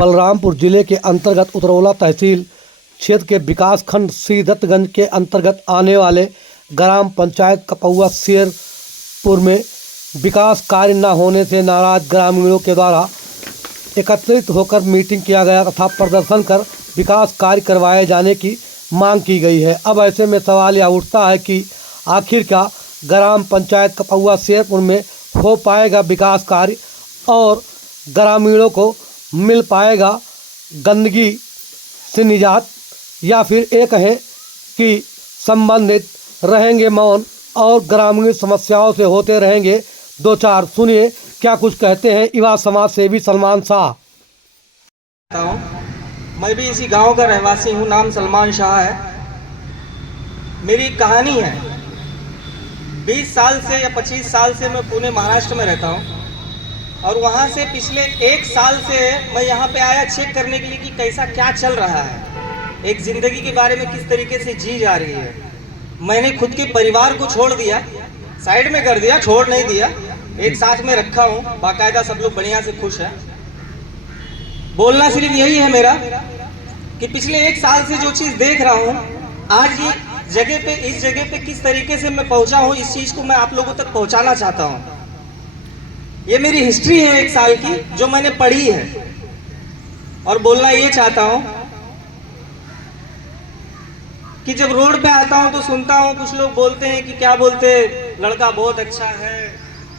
बलरामपुर जिले के अंतर्गत उतरौला तहसील क्षेत्र के विकास खंड श्रीदत्तगंज के अंतर्गत आने वाले ग्राम पंचायत कपौआ शेरपुर में विकास कार्य न होने से नाराज ग्रामीणों के द्वारा एकत्रित होकर मीटिंग किया गया तथा प्रदर्शन कर विकास कार्य करवाए जाने की मांग की गई है। अब ऐसे में सवाल यह उठता है कि आखिर क्या ग्राम पंचायत कपौआ शेरपुर में हो पाएगा विकास कार्य और ग्रामीणों को मिल पाएगा गंदगी से निजात, या फिर ये कहें कि संबंधित रहेंगे मौन और ग्रामीण समस्याओं से होते रहेंगे दो चार। सुनिए क्या कुछ कहते हैं युवा समाज सेवी सलमान शाह। मैं भी इसी गांव का रहवासी हूं, नाम सलमान शाह है। मेरी कहानी है, 20 साल से या 25 साल से मैं पुणे महाराष्ट्र में रहता हूं और वहां से पिछले 1 साल से मैं यहां पे आया चेक करने के लिए कि कैसा क्या चल रहा है, एक ज़िंदगी के बारे में किस तरीके से जी जा रही है। मैंने खुद के परिवार को छोड़ दिया, साइड में कर दिया, छोड़ नहीं दिया, एक साथ में रखा हूँ, बाकायदा सब लोग बढ़िया से खुश हैं। बोलना सिर्फ यही है मेरा कि पिछले 1 साल से जो चीज़ देख रहा हूँ, आज ये जगह पे, इस जगह पे किस तरीके से मैं पहुँचा हूँ, इस चीज़ को मैं आप लोगों तक पहुँचाना चाहता हूँ। ये मेरी हिस्ट्री है 1 साल की जो मैंने पढ़ी है, और बोलना ये चाहता हूँ कि जब रोड पे आता हूँ तो सुनता हूँ कुछ लोग बोलते हैं कि क्या बोलते, लड़का बहुत अच्छा है,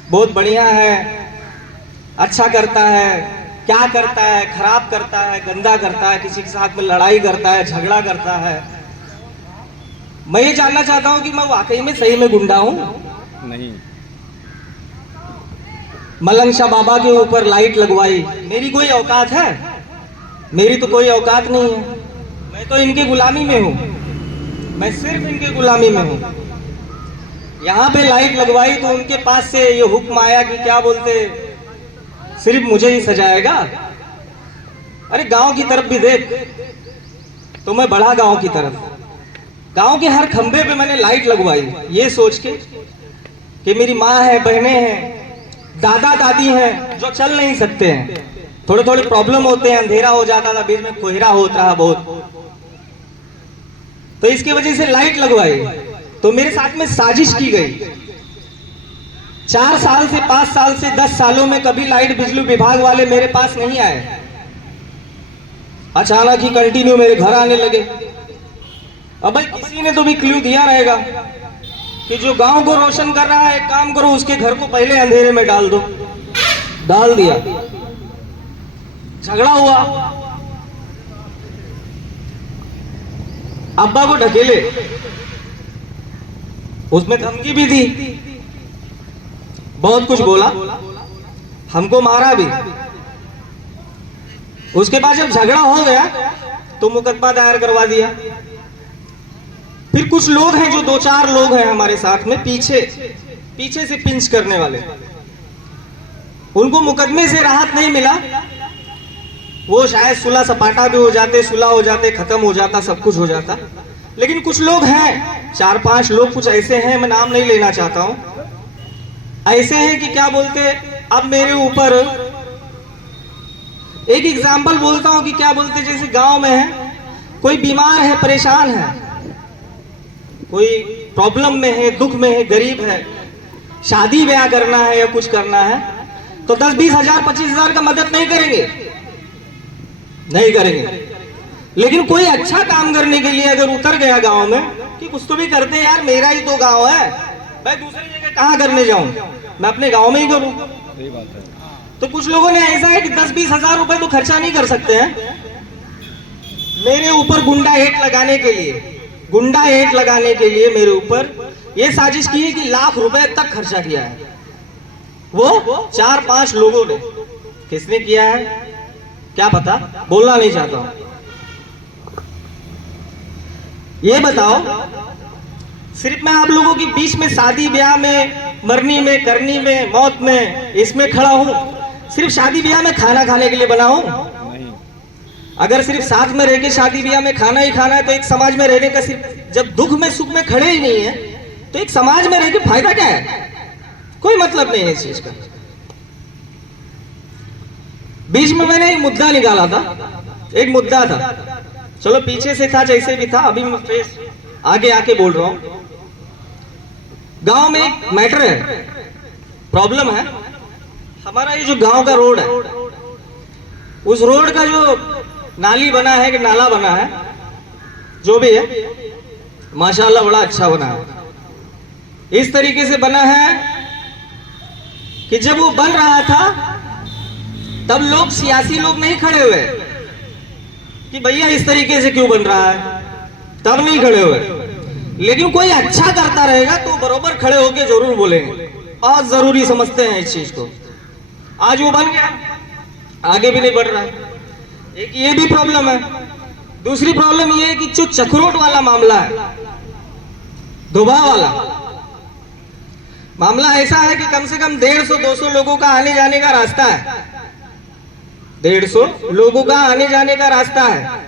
बहुत बढ़िया है, अच्छा करता है, क्या करता है, खराब करता है, गंदा करता है, किसी के साथ में लड़ाई करता है, झगड़ा करता है। मैं ये जानना चाहता हूँ कि मैं वाकई में सही में गुंडा हूँ? नहीं। मलंग शाह बाबा के ऊपर लाइट लगवाई, मेरी कोई औकात है? मेरी तो कोई औकात नहीं है। मैं तो इनके गुलामी में हूँ, मैं सिर्फ इनके गुलामी में हूँ। यहाँ पे लाइट लगवाई तो उनके पास से ये हुक्म आया कि क्या बोलते, सिर्फ मुझे ही सजाएगा। अरे गांव की तरफ भी देख, तो मैं बढ़ा गांव की तरफ, गांव के हर खंबे पे मैंने लाइट लगवाई, ये सोच के कि मेरी माँ है, बहनें हैं, दादा दादी हैं जो चल नहीं सकते हैं, थोड़े थोड़े प्रॉब्लम होते हैं, अंधेरा हो जाता था, बीच में कोहरा होता है बहुत, तो इसकी वजह से लाइट लगवाई। तो मेरे साथ में साजिश की गई। 4 साल से 5 साल से 10 सालों में कभी लाइट बिजली विभाग वाले मेरे पास नहीं आए, अचानक ही कंटिन्यू मेरे घर आने लगे। अब भाई किसी ने तो भी क्लू दिया रहेगा कि जो गांव को रोशन कर रहा है, एक काम करो, उसके घर को पहले अंधेरे में डाल दो। डाल दिया, झगड़ा हुआ, अब्बा को ढकेले, उसमें धमकी भी दी, बहुत कुछ बोला, हमको मारा भी। उसके बाद जब झगड़ा हो गया तो मुकदमा दायर करवा दिया। फिर कुछ लोग हैं, जो 2-4 लोग हैं हमारे साथ में, पीछे से पिंच करने वाले, उनको मुकदमे से राहत नहीं मिला। वो शायद सुलह सपाटा भी हो जाते, सुलह हो जाते, खत्म हो जाता, सब कुछ हो जाता। लेकिन कुछ लोग हैं, 4-5 लोग कुछ ऐसे हैं, मैं नाम नहीं लेना चाहता हूं, ऐसे हैं कि क्या बोलते, अब मेरे ऊपर एक एग्जाम्पल बोलता हूं कि क्या बोलते, जैसे गांव में है, कोई बीमार है, परेशान है, कोई प्रॉब्लम में है, दुख में है, गरीब है, शादी ब्याह करना है या कुछ करना है, तो 10-20 हजार 25 हजार का मदद नहीं करेंगे, नहीं करेंगे। लेकिन कोई अच्छा काम करने के लिए अगर उतर गया गांव में कि कुछ तो भी करते हैं यार, मेरा ही तो गांव है, मैं दूसरी जगह कहां करने जाऊं, मैं अपने गांव में ही करूं। सही बात है। तो कुछ लोगों ने ऐसा है कि 10-20 हजार रुपए तो खर्चा नहीं कर सकते हैं, मेरे ऊपर गुंडा हेट लगाने के लिए मेरे ऊपर ये साजिश की है कि लाख रुपए तक खर्चा किया है। वो 4-5 लोगों ने, किसने किया है क्या पता, बोलना नहीं चाहता हूं। ये बताओ, सिर्फ मैं आप लोगों के बीच में शादी ब्याह में, मरनी में, करनी में, मौत में, इसमें खड़ा हूं, सिर्फ शादी ब्याह में खाना खाने के लिए बना हूं? नहीं। अगर सिर्फ साथ में रह के शादी ब्याह में खाना ही खाना है तो एक समाज में रहने का, सिर्फ जब दुख में सुख में खड़े ही नहीं है तो एक समाज में रह के फायदा क्या है? कोई मतलब नहीं है इस चीज का। बीच में मैंने एक मुद्दा निकाला था, एक मुद्दा था, चलो पीछे से था जैसे भी था, अभी मैं फेस आगे आके बोल रहा हूं। गांव में एक मैटर है, प्रॉब्लम है। हमारा ये जो गांव का रोड है, उस रोड का जो नाली बना है कि नाला बना है, जो भी है, माशाल्लाह बड़ा अच्छा बना है। इस तरीके से बना है कि जब वो बन रहा था तब लोग, सियासी लोग नहीं खड़े हुए कि भैया इस तरीके से क्यों बन रहा है, तब नहीं खड़े हुए। लेकिन कोई अच्छा करता रहेगा तो बरोबर खड़े होके जरूर बोलेंगे, बहुत जरूरी समझते हैं इस चीज को। आज वो बन गया, आगे भी नहीं बढ़ रहा है। एक ये भी प्रॉब्लम है। दूसरी प्रॉब्लम ये है कि जो चक्रोट वाला मामला है, धोबा वाला मामला, ऐसा है कि कम से कम 150-200 लोगों का आने जाने का रास्ता है। 150 लोगों का आने जाने का रास्ता है,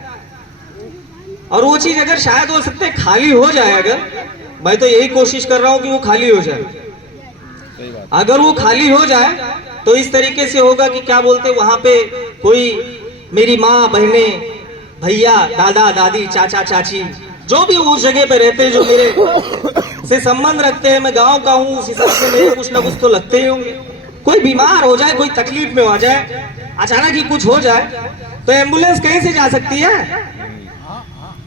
और वो चीज अगर शायद हो सकते खाली हो जाए, अगर, मैं तो यही कोशिश कर रहा हूं कि वो खाली हो जाए। अगर वो खाली हो जाए तो इस तरीके से होगा कि क्या बोलते, वहां पे कोई मेरी माँ, बहने, भैया, दादा, दादी, चाचा, चाची, जो भी उस जगह पे रहते हैं, जो मेरे से संबंध रखते हैं, मैं गांव का हूं, उस हिसाब से मेरे कुछ ना कुछ तो लगते ही होंगे। कोई बीमार हो जाए, कोई तकलीफ में आ जाए, अचानक ही कुछ हो जाए, तो एम्बुलेंस कहीं से जा सकती है?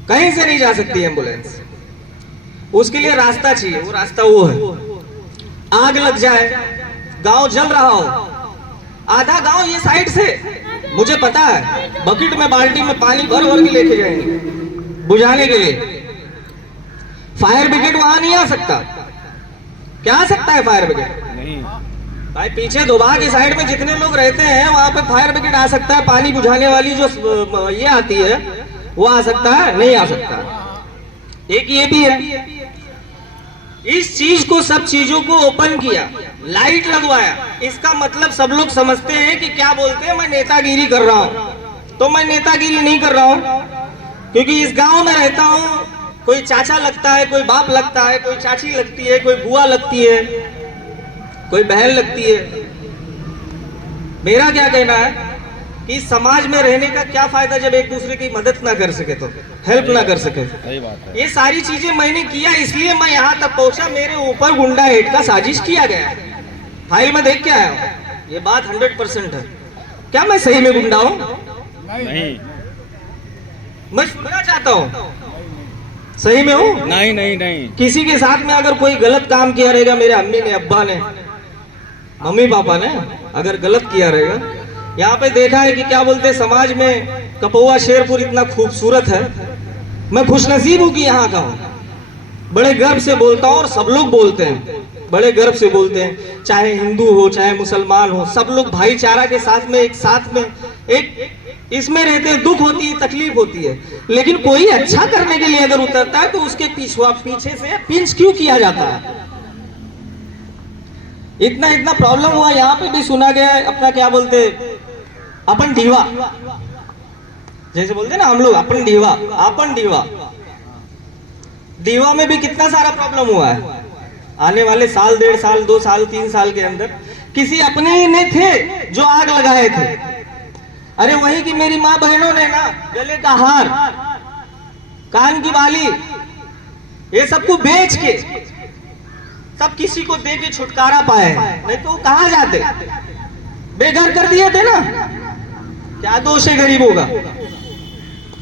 कहीं से नहीं जा सकती एम्बुलेंस। उसके लिए रास्ता चाहिए, वो रास्ता वो है। आग लग जाए, गांव जल रहा हो, आधा गांव ये साइड से, मुझे पता है, बकेट में, बाल्टी में पानी भर भर के लेके जाएंगे बुझाने के लिए। फायर ब्रिगेड वहां नहीं आ सकता। क्या आ सकता है फायर ब्रिगेड? नहीं भाई, पीछे दोबा की साइड में जितने लोग रहते हैं वहां पे फायर ब्रिगेड आ सकता है। पानी बुझाने वाली जो ये आती है वो आ सकता है? नहीं आ सकता। एक ये भी है, इस चीज को, सब चीजों को ओपन किया, लाइट लगवाया, इसका मतलब सब लोग समझते हैं कि क्या बोलते हैं, मैं नेतागिरी कर रहा हूं। तो मैं नेतागिरी नहीं कर रहा हूं, क्योंकि इस गांव में रहता हूं। कोई चाचा लगता है, कोई बाप लगता है, कोई चाची लगती है, कोई बुआ लगती है, कोई बहन लगती है। मेरा क्या कहना है कि समाज में रहने का क्या फायदा जब एक दूसरे की मदद ना कर सके, तो हेल्प ना कर सके। सही बात है। ये सारी चीजें मैंने किया, इसलिए मैं यहाँ तक पहुंचा। मेरे ऊपर गुंडा हेड का साजिश किया गया, फाइल में देख के आया हूं। ये बात 100% है। क्या मैं सही में गुंडा हूं? नहीं, मैं सुनना चाहता हूं, सही में हूं? नहीं, नहीं, नहीं। किसी के साथ में अगर कोई गलत काम किया रहेगा, मेरे अम्मी ने, अब्बा ने, मम्मी पापा ने अगर गलत किया रहेगा, यहाँ पे देखा है कि क्या बोलते हैं, समाज में कपौआ शेरपुर इतना खूबसूरत है। मैं खुशनसीब हूँ कि यहाँ का हूँ, बड़े गर्व से बोलता हूँ, और सब लोग बोलते हैं, बड़े गर्व से बोलते हैं। चाहे हिंदू हो, चाहे मुसलमान हो, सब लोग भाईचारा के साथ में, एक साथ में, एक इसमें रहते हैं। दुख होती है, तकलीफ होती है, लेकिन कोई अच्छा करने के लिए अगर उतरता है तो उसके पीछे से पिंच क्यों किया जाता है? इतना इतना प्रॉब्लम हुआ। यहाँ पे भी सुना गया है, अपना क्या बोलते, अपन ढीवा, जैसे बोलते ना हम लोग, अपन ढीवा, अपन ढीवा। दीवा में भी कितना सारा प्रॉब्लम हुआ है। आने वाले साल, 1.5 साल, 2 साल, 3 साल के अंदर किसी अपने ही ने थे जो आग लगाए थे। अरे वही की मेरी माँ बहनों ने ना गले का हार, कान की बाली, ये सबको बेच के सब किसी को दे के छुटकारा पाए, नहीं तो कहां जाते? बेघर कर दिए थे ना। क्या दोष है गरीबों का?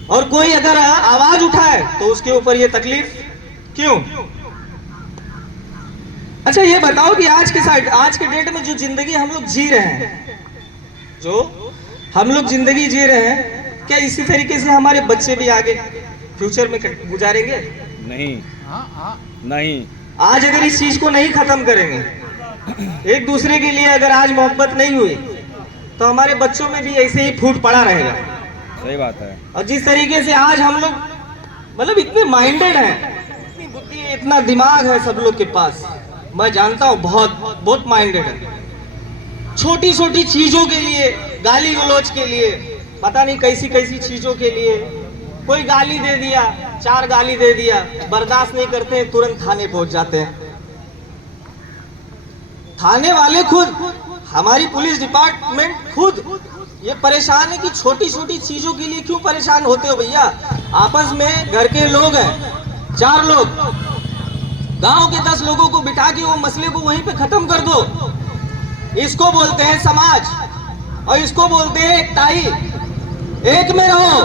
और कोई अगर आवाज उठाए तो उसके ऊपर ये तकलीफ क्यों? अच्छा ये बताओ कि आज के डेट में जो जिंदगी हम लोग जी रहे हैं, जो हम लोग जिंदगी जी रहे हैं, क्या इसी तरीके से हमारे बच्चे भी आगे फ्यूचर में गुजारेंगे? नहीं, नहीं। आज अगर इस चीज को नहीं खत्म करेंगे, एक दूसरे के लिए अगर आज मोहब्बत नहीं हुई, तो हमारे बच्चों में भी ऐसे ही फूट पड़ा रहेगा। सही बात है। और जिस तरीके से आज हम लोग मतलब इतने माइंडेड हैं, इतनी बुद्धि है, इतना दिमाग है सब लोग के पास, मैं जानता हूँ, बहुत बहुत माइंडेड है। छोटी छोटी चीजों के लिए, गाली गलौज के लिए, पता नहीं कैसी कैसी चीजों के लिए, कोई गाली दे दिया, 4 गाली दे दिया, बर्दाश्त नहीं करते हैं, तुरंत थाने पहुंच जाते हैं। थाने वाले खुद, हमारी पुलिस डिपार्टमेंट खुद ये परेशान है कि छोटी छोटी चीजों के लिए क्यों परेशान होते हो भैया। आपस में घर के लोग हैं 4 लोग, गांव के 10 लोगों को बिठा के वो मसले को वहीं पे खत्म कर दो। इसको बोलते हैं समाज और इसको बोलते हैं एकताई। एक में रहो,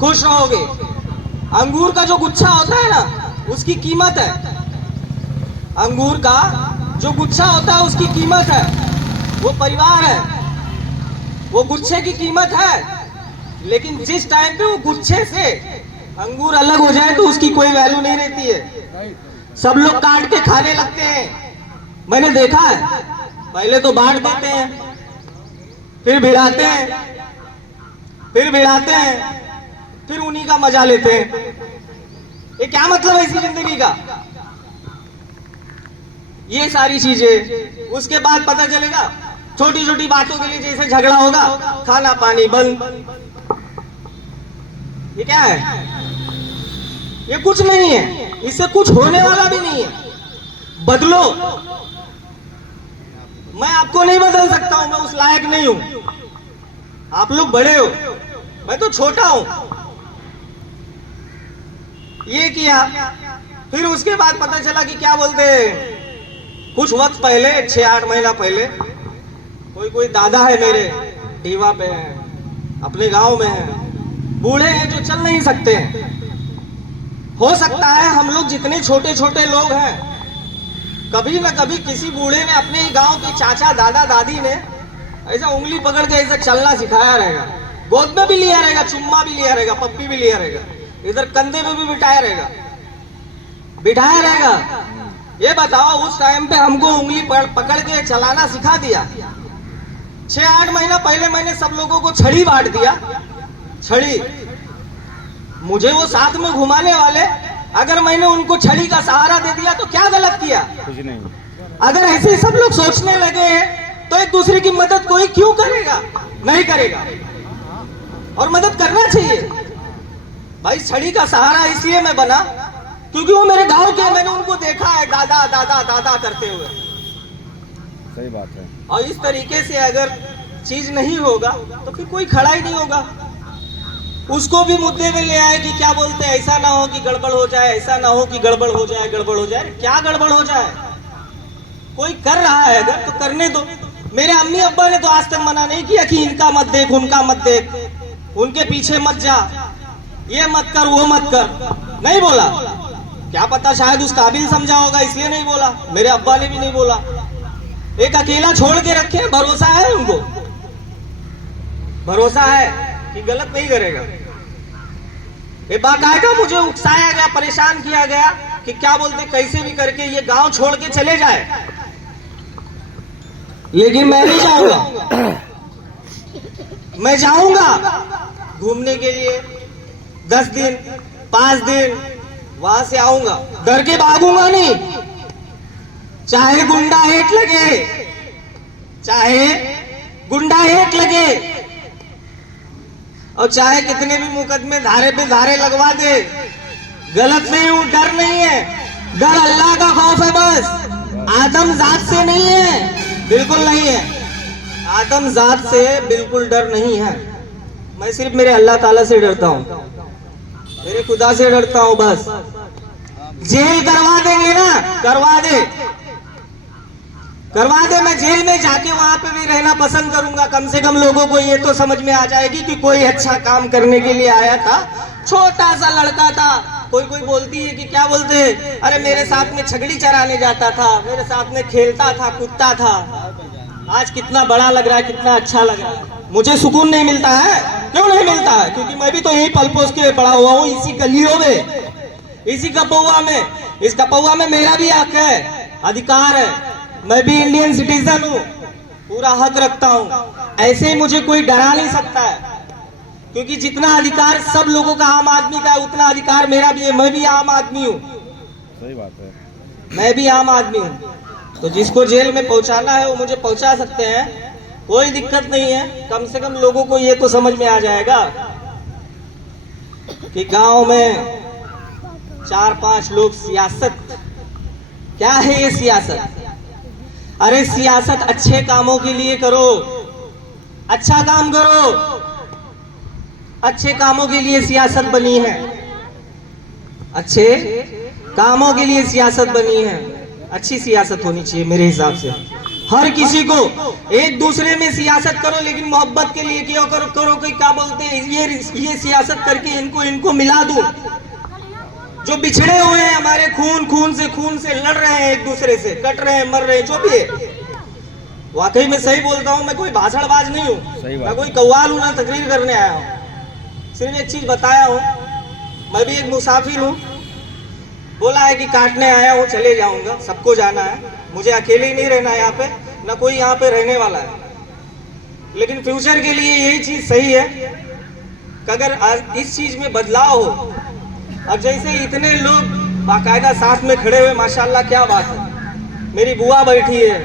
खुश रहोगे। अंगूर का जो गुच्छा होता है ना, उसकी कीमत है। अंगूर का जो गुच्छा होता है उसकी कीमत है, वो परिवार है, वो गुच्छे की कीमत है। लेकिन जिस टाइम पे वो गुच्छे से अंगूर अलग हो जाए तो उसकी कोई वैल्यू नहीं रहती है। सब लोग काट के खाने लगते हैं। मैंने देखा है, पहले तो बांट देते हैं, फिर भिड़ाते हैं, फिर भिड़ाते हैं, फिर उन्हीं का मजा लेते हैं। ये क्या मतलब है इसी जिंदगी का? ये सारी चीजें उसके बाद पता चलेगा। छोटी छोटी बातों के लिए जैसे झगड़ा होगा, खाना पानी बंद। ये क्या है? ये कुछ नहीं है, इससे कुछ होने वाला भी नहीं है। बदलो। मैं आपको नहीं बदल सकता हूं, मैं उस लायक नहीं हूं। आप लोग बड़े हो, मैं तो छोटा हूं। ये किया, फिर उसके बाद पता चला कि क्या बोलते, कुछ वक्त पहले 6-8 महीना पहले कोई दादा है मेरे, डीवा पे है, अपने गांव में है, बूढ़े हैं जो चल नहीं सकते हैं। हो सकता है हम लोग जितने छोटे छोटे लोग हैं, कभी ना कभी किसी बूढ़े ने अपने ही गांव के चाचा दादा दादी ने ऐसा उंगली पकड़ के ऐसा चलना सिखाया रहेगा। गोद में भी लिया रहेगा, चुम्मा भी लिया रहेगा, पप्पी भी लिया रहेगा, इधर कंधे में भी बिठाया रहेगा। ये बताओ, उस टाइम पे हमको उंगली पकड़ के चलाना सिखा दिया। 6-8 महीना पहले मैंने सब लोगों को छड़ी बांट दिया। छड़ी, मुझे वो साथ में घुमाने वाले, अगर मैंने उनको छड़ी का सहारा दे दिया तो क्या गलत किया? कुछ नहीं। अगर ऐसे ही सब लोग सोचने लगे हैं तो एक दूसरे की मदद कोई क्यों करेगा? नहीं करेगा। और मदद करना चाहिए भाई। छड़ी का सहारा इसलिए मैं बना क्योंकि वो मेरे गांव के, मैंने उनको देखा है दादा दादा दादा करते हुए। सही बात है। और इस तरीके से अगर चीज नहीं होगा तो फिर कोई खड़ा ही नहीं होगा। उसको भी मुद्दे में ले आए कि क्या बोलते हैं, ऐसा ना हो कि गड़बड़ हो जाए, ऐसा ना हो कि गड़बड़ हो जाए, गड़बड़ हो जाए। क्या गड़बड़ हो जाए? कोई कर रहा है अगर तो करने दो। मेरे अम्मी अब्बा ने तो आज तक मना नहीं किया कि इनका मत देख, उनका मत देख, उनके पीछे मत जा, ये मत कर, वो मत कर, नहीं बोला। क्या पता शायद उस काबिल समझा होगा इसलिए नहीं बोला। मेरे अब्बा ने भी नहीं बोला। एक अकेला छोड़ के रखे, भरोसा है उनको, भरोसा है कि गलत नहीं करेगा। ये बाकायदा मुझे उकसाया गया, परेशान किया गया कि क्या बोलते, कैसे भी करके ये गांव छोड़ के चले जाए। लेकिन मैं नहीं जाऊंगा। मैं जाऊंगा घूमने के लिए 10 दिन 5 दिन, वहां से आऊंगा, डर के भागूंगा नहीं। चाहे गुंडा हेट लगे, चाहे गुंडा हेट लगे, और चाहे कितने भी मुकदमे धारे पे धारे लगवा दे, गलत नहीं हूं। डर नहीं है, डर अल्लाह का खौफ है बस। आदम जात से नहीं है, बिल्कुल नहीं है। आदम जात से बिल्कुल डर नहीं है। मैं सिर्फ मेरे अल्लाह ताला से डरता हूं, मेरे खुदा से डरता हूं बस। जेल करवा देंगे ना, करवा दे, मैं जेल में जाके वहां पे भी रहना पसंद करूंगा। कम से कम लोगों को ये तो समझ में आ जाएगी कि कोई अच्छा काम करने के लिए आया था। छोटा सा लड़का था, कोई बोलती है कि क्या बोलते हैं, अरे मेरे साथ में छगड़ी चराने जाता था, मेरे साथ में खेलता था, कूदता था। आज कितना बड़ा लग रहा है, कितना अच्छा लग रहा है। मुझे सुकून नहीं मिलता है। क्यों नहीं मिलता है? क्योंकि मैं भी तो यही पल पोस के बड़ा हुआ हूँ, इसी गलियों में, इसी कपौआ में। इस कपौआ में मेरा भी हक है, अधिकार है। मैं भी इंडियन सिटीजन हूँ, पूरा हक रखता हूँ। ऐसे ही मुझे कोई डरा नहीं सकता है, क्योंकि जितना अधिकार सब लोगों का, आम आदमी का है, उतना अधिकार मेरा भी है। मैं भी आम आदमी हूँ। सही बात है। मैं भी आम आदमी हूँ। तो जिसको जेल में पहुंचाना है वो मुझे पहुंचा सकते हैं, कोई दिक्कत नहीं है। कम से कम लोगों को ये तो समझ में आ जाएगा कि गांव में 4-5 लोग सियासत, क्या है ये सियासत? अरे सियासत अच्छे कामों के लिए करो, अच्छा काम करो। अच्छे कामों के लिए सियासत बनी है, अच्छे कामों के लिए सियासत बनी है। अच्छी सियासत होनी चाहिए मेरे हिसाब से। हर किसी को एक दूसरे में सियासत करो, लेकिन मोहब्बत के लिए क्यों करो कि क्या बोलते हैं, ये सियासत करके इनको मिला दो। जो बिछड़े हुए हैं हमारे, खून से लड़ रहे हैं, एक दूसरे से कट रहे हैं, मर रहे हैं, जो भी है। वाकई में सही बोलता हूँ, मैं कोई भाषणबाज नहीं हूँ, मैं कोई कव्वाल हूँ ना तकरीर करने आया हूँ। सिर्फ एक चीज बताया हूँ, मैं भी एक मुसाफिर हूँ। बोला है कि काटने आया हूँ, चले जाऊंगा, सबको जाना है, मुझे अकेले ही नहीं रहना है यहाँ पे, ना कोई यहाँ पे रहने वाला है। लेकिन फ्यूचर के लिए यही चीज सही है कि अगर इस चीज में बदलाव हो। अब जैसे इतने लोग बाकायदा साथ में खड़े हुए, माशाल्लाह क्या बात है। मेरी बुआ बैठी है,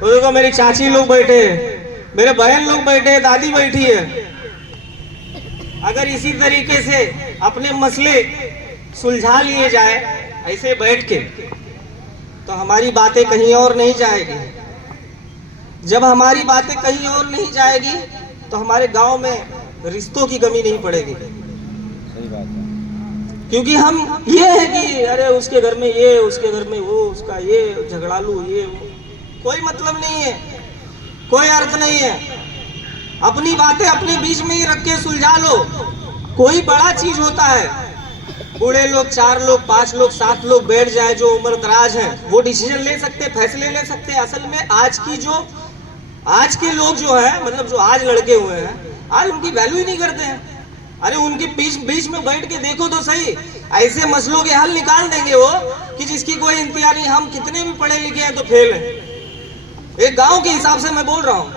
देखो मेरी चाची लोग बैठे हैं, मेरे बहन लोग बैठे हैं, दादी बैठी है। अगर इसी तरीके से अपने मसले सुलझा लिए जाए ऐसे बैठ के, तो हमारी बातें कहीं और नहीं जाएगी। जब हमारी बातें कहीं और नहीं जाएगी तो हमारे गांव में रिश्तों की कमी नहीं पड़ेगी। सही बात है। क्योंकि हम ये है कि अरे उसके घर में ये, उसके घर में वो, उसका ये झगड़ालू, ये कोई मतलब नहीं है, कोई अर्थ नहीं है। अपनी बातें अपने बीच में ही रख के सुलझा लो। कोई बड़ा चीज होता है, बूढ़े लोग 4 लोग 5 लोग 7 लोग बैठ जाए, जो उम्र दराज है, वो डिसीजन ले सकते, फैसले ले सकते। असल में आज के लोग जो है, मतलब जो आज लड़के हुए हैं, आज उनकी वैल्यू ही नहीं करते हैं। अरे उनके बीच में बैठ के देखो तो सही, ऐसे मसलों के हल निकाल देंगे वो कि जिसकी कोई इंतजार नहीं। हम कितने भी पढ़े लिखे हैं तो फेल हैं। एक गांव के हिसाब से मैं बोल रहा हूँ।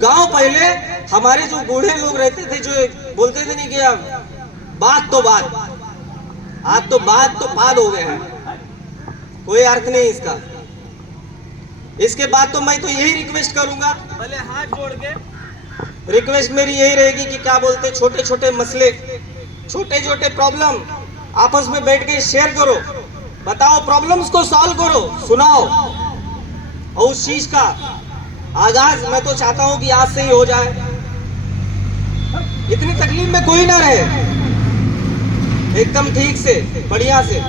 गांव पहले हमारे जो बूढ़े लोग रहते थे, जो बोलते थे नहीं कि अब बात तो बात, आज तो बात तो बाद हो गया है, कोई अर्थ नहीं इसका। इसके बाद तो मैं तो यही रिक्वेस्ट करूंगा, भले हाथ जोड़ के रिक्वेस्ट मेरी यही रहेगी कि क्या बोलते, छोटे छोटे मसले, छोटे छोटे प्रॉब्लम आपस में बैठ के शेयर करो, बताओ, प्रॉब्लम्स को सॉल्व करो, सुनाओ। और उस चीज का आगाज मैं तो चाहता हूं कि आज से ही हो जाए। इतनी तकलीफ में कोई ना रहे, एकदम ठीक से बढ़िया से,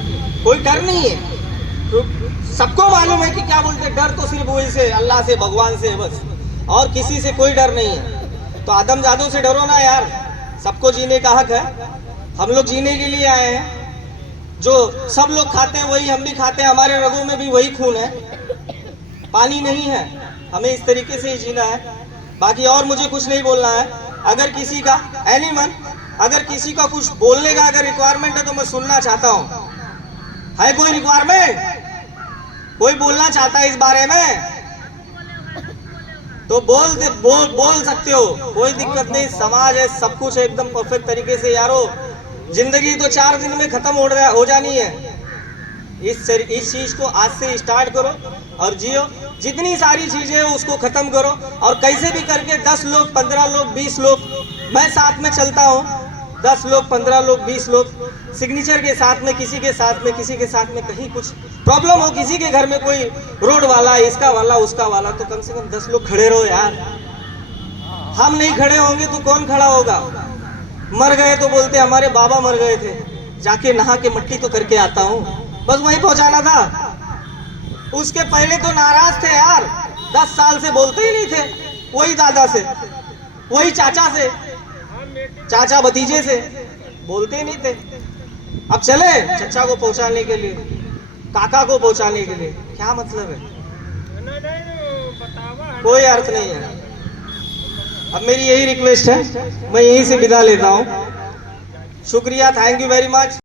कोई डर नहीं है। तो सबको मालूम है कि क्या बोलते, डर तो सिर्फ वही से, अल्लाह से, भगवान से, बस, और किसी से कोई डर नहीं है। तो आदमजादों से डरो ना यार, सबको जीने का हक है। हम लोग जीने के लिए आए हैं, जो सब लोग खाते हैं वही हम भी खाते हैं, हमारे रगों में भी वही खून है, पानी नहीं है। हमें इस तरीके से ही जीना है, बाकी और मुझे कुछ नहीं बोलना है। अगर किसी का अगर किसी का कुछ बोलने का अगर रिक्वायरमेंट है तो मैं सुनना चाहता हूँ। है कोई रिक्वायरमेंट, कोई बोलना चाहता है इस बारे में तो बोल सकते हो, कोई दिक्कत नहीं। समाज है, सब कुछ एकदम परफेक्ट तरीके से। यारो जिंदगी तो 4 दिन में खत्म हो जानी है। इस चीज को आज से स्टार्ट करो और जियो। जितनी सारी चीजें हैं उसको खत्म करो, और कैसे भी करके 10 लोग 15 लोग 20 लोग मैं साथ में चलता हूँ। 10 लोग 15 लोग 20 लोग सिग्नेचर के साथ में, किसी के साथ में कहीं कुछ प्रॉब्लम हो, किसी के घर में कोई रोड वाला, इसका वाला, उसका वाला, तो कम से कम 10 लोग खड़े रहो यार। हम नहीं खड़े होंगे तो कौन खड़ा होगा। मर गए तो बोलते हमारे बाबा मर गए थे, जाके नहा के मट्टी तो करके आता हूँ, बस वहीं पहुंचाना था। उसके पहले तो नाराज थे यार, 10 साल से बोलते ही नहीं थे, वही दादा से, वही चाचा भतीजे से बोलते ही नहीं थे। अब चले चचा को पहुंचाने के लिए, काका को पहुंचाने के लिए, क्या मतलब है, कोई अर्थ नहीं है। अब मेरी यही रिक्वेस्ट है, मैं यहीं से विदा लेता हूं। शुक्रिया, थैंक यू वेरी मच।